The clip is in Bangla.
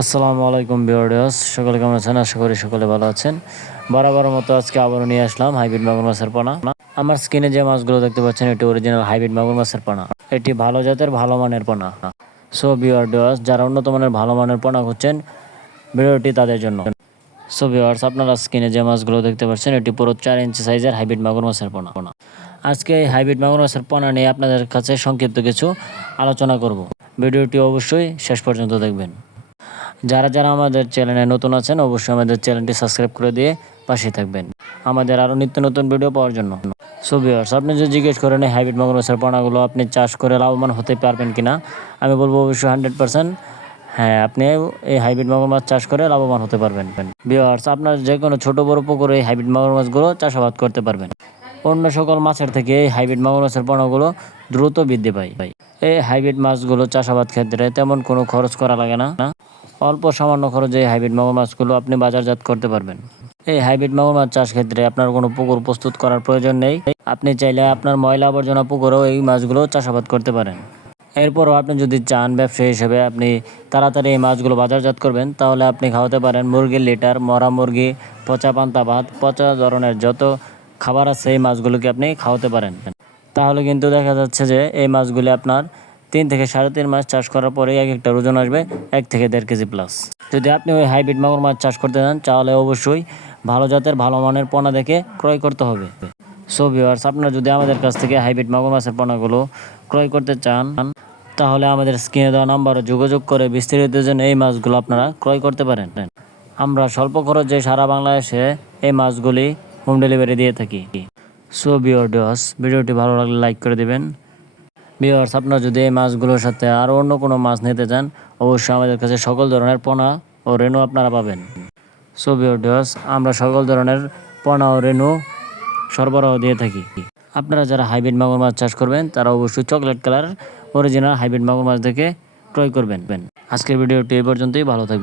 আসসালামু আলাইকুম বিওর্ডিয়াস সকলে কেমন আছেন? আশা করি সকলে ভালো আছেন। বরাবর মতো আজকে আবারও নিয়ে আসলাম হাইব্রিড মাগুর মাছের পোনা। আমার স্কিনে যে মাছগুলো দেখতে পাচ্ছেন, এটি অরিজিনাল হাইব্রিড মাগুর মাছের পোনা। এটি ভালো জাতের, ভালো মানের পোনা। সো বিওর্ডিয়াস যারা উন্নত মানের, ভালো মানের পোনা খুঁজছেন, ভিডিওটি তাদের জন্য। সো ভিওয়ার্স আপনারা স্কিনে যে মাছগুলো দেখতে পাচ্ছেন, এটি পুরো চার ইঞ্চি সাইজের হাইব্রিড মাগুর মাছের পোনা। আজকে এই হাইব্রিড মাগুর মাছের পোনা নিয়ে আপনাদের কাছে সংক্ষিপ্ত কিছু আলোচনা করব। ভিডিওটি অবশ্যই শেষ পর্যন্ত দেখবেন। যারা যারা আমাদের চ্যানেলে নতুন আছেন, অবশ্যই আমাদের চ্যানেলটি সাবস্ক্রাইব করে দিয়ে পাশে থাকবেন। আমাদের আরও নিত্য নতুন ভিডিও পাওয়ার জন্য। সো ভিউয়ার্স আপনি যদি জিজ্ঞেস করেন, এই হাইব্রিড মাগুর মাছের পোনাগুলো আপনি চাষ করে লাভবান হতে পারবেন কিনা? আমি বলব অবশ্যই হান্ড্রেড পার্সেন্ট হ্যাঁ আপনি এই হাইব্রিড মাগুর মাছ চাষ করে লাভবান হতে পারবেন। ভিউয়ার্স আপনার যে কোনো ছোটো বড় পুকুরে এই হাইব্রিড মাগুর মাছগুলো চাষাবাদ করতে পারবেন। অন্য সকল মাছের থেকে এই হাইব্রিড মাগুর মাছের পোনাগুলো দ্রুত বৃদ্ধি পায়। এই হাইব্রিড মাছগুলো চাষাবাদ ক্ষেত্রে তেমন কোনো খরচ করা লাগে না না। অল্প সামান্য খরচে এই হাইব্রিড মাগুর মাছগুলো আপনি বাজারজাত করতে পারবেন। এই হাইব্রিড মাগুর মাছ চাষ ক্ষেত্রে আপনার কোনো পুকুর প্রস্তুত করার প্রয়োজন নেই। আপনি চাইলে আপনার ময়লা আবর্জনা পুকুরেও এই মাছগুলো চাষাবাদ করতে পারেন। এরপরও আপনি যদি চান ব্যবসা হিসেবে আপনি তাড়াতাড়ি এই মাছগুলো বাজারজাত করবেন, তাহলে আপনি খাওয়াতে পারেন মুরগির লিটার, মরা মুরগি, পচা পান্তা ভাত, পচা ধরনের যত খাবার আছে এই মাছগুলোকে আপনি খাওয়াতে পারেন। তাহলে কিন্তু দেখা যাচ্ছে যে এই মাছগুলি আপনার তিন থেকে সাড়ে তিন মাস চাষ করার পরে এক একটা ওজন আসবে এক থেকে দেড় কেজি প্লাস যদি আপনি ওই হাইব্রিড মাগুর মাছ চাষ করতে চান তাহলে অবশ্যই ভালো জাতের, ভালো মানের পোনা দেখে ক্রয় করতে হবে। সো ভিউয়ার্স আপনারা যদি আমাদের কাছ থেকে হাইব্রিড মাগুর মাছের পোনাগুলো ক্রয় করতে চান, তাহলে আমাদের স্ক্রিনে দেওয়া নাম্বারে যোগাযোগ করে বিস্তারিত জন্য এই মাছগুলো আপনারা ক্রয় করতে পারেন। আমরা স্বল্প খরচে সারা বাংলাদেশে এই মাছগুলি হোম ডেলিভারি দিয়ে থাকি। সো বিওর্ডিওস ভিডিওটি ভালো লাগলে লাইক করে দিবেন। বিওয়ার্স আপনারা যদি এই মাছগুলোর সাথে আরও অন্য কোনো মাছ নিতে চান, অবশ্যই আমাদের কাছে সকল ধরনের পোনা ও রেণু আপনারা পাবেন। সো বিওর্ডিওস আমরা সকল ধরনের পোনা ও রেণু সরবরাহ দিয়ে থাকি। আপনারা যারা হাইব্রিড মাগুর মাছ চাষ করবেন, তারা অবশ্যই চকলেট কালার অরিজিনাল হাইব্রিড মাগুর মাছ দেখে ক্রয় করবেন। আজকের ভিডিওটি এই পর্যন্তই, ভালো থাকবে